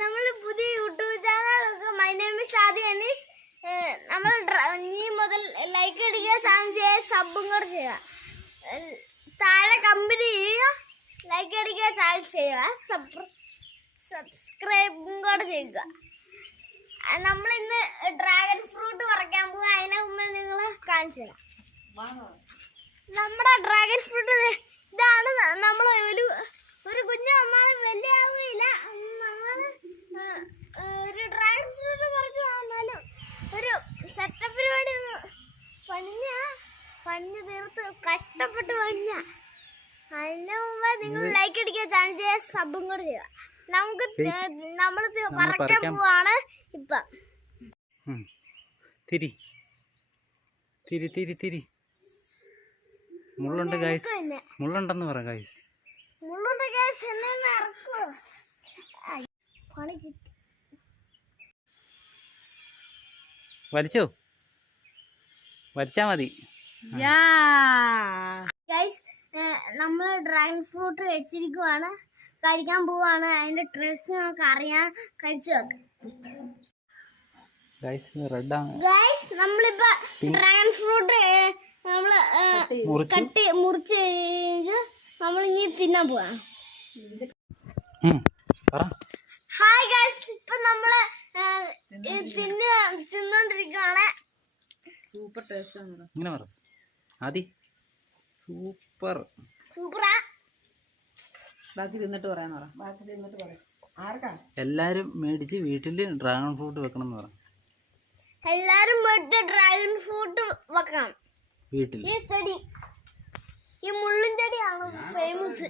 നമ്മൾ പുതിയ YouTube channel my name is Adhi Aneesh. നമ്മൾ ഇനി മുതൽ ലൈക്ക് അടിക്കുക ചാനൽ ചെയ്യുക സബും കൂടെ ചെയ്യുക. താഴെ കമ്പനി ചെയ്യുക ലൈക്ക് അടിക്കുക ചാനൽ ചെയ്യുക സബ് സബ്സ്ക്രൈബും കൂടെ ചെയ്യുക. നമ്മൾ ഇന്ന് ഡ്രാഗൺ ഫ്രൂട്ട് പറിക്കാൻ പോകുക അതിനെ മുമ്പ് നിങ്ങൾ കാണിച്ചു തരാം നമ്മുടെ ഡ്രാഗൺ പണിഞ്ഞ അതിന് മുമ്പ് നിങ്ങൾ ലൈക്ക് അടിക്കുക ചാനൽ ചെയ്യുക സബും കൂടെ ചെയ്യുക. നമുക്ക് നമ്മൾ പറക്കാൻ പോവാണ് ഇപ്പൊ. തിരി. തിരി തിരി തിരി. മുള്ളുണ്ട് ഗൈസ് മുള്ളുണ്ടെന്ന് പറ ഗൈസ് മുള്ളുണ്ട് ഗൈസ് എന്നെ പണി കിട്ടി. വലിച്ചോ? വലിച്ചാ മതി. നമ്മൾ ഡ്രാഗൺ ഫ്രൂട്ട് കഴിച്ചിരിക്കുവാണ്. കഴിക്കാൻ പോവാണ്. അതിന്റെ ഡ്രസ് നമുക്ക് അറിയാൻ കഴിച്ചു ഗൈസ് നമ്മളിപ്പോ ഡ്രാഗൺ ഫ്രൂട്ട് നമ്മൾ മുറിച്ചു. നമ്മൾ ഇനി തിന്നാൻ പോവാ. ഉം. ഹായ് ഗൈസ് ഇപ്പൊ നമ്മൾ ഏഹ്, ഈ തിന്ന് തിന്നോണ്ടിരിക്കുവാണ്. സൂപ്പർ ടേസ്റ്റ് ആണ്. ഇങ്ങനെ പറ. ആദി. സൂപ്പർ സൂപ്പറാ. ബാക്കി തിന്നിട്ട് പറയാന്ന് പറ. ബാക്കി തിന്നിട്ട് പറയാം. ആർക്കാ? എല്ലാരും മേടിച്ച് വീട്ടിൽ ഡ്രാഗൺ ഫ്രൂട്ട് വെക്കണം എന്ന് പറ. എല്ലാരും മേടിച്ച് ഡ്രാഗൺ ഫ്രൂട്ട് വെക്കണം. വീട്ടിൽ ഈ ചെടി ഈ മുള്ളിൻ ചെടിയാണ് ഫേമസ്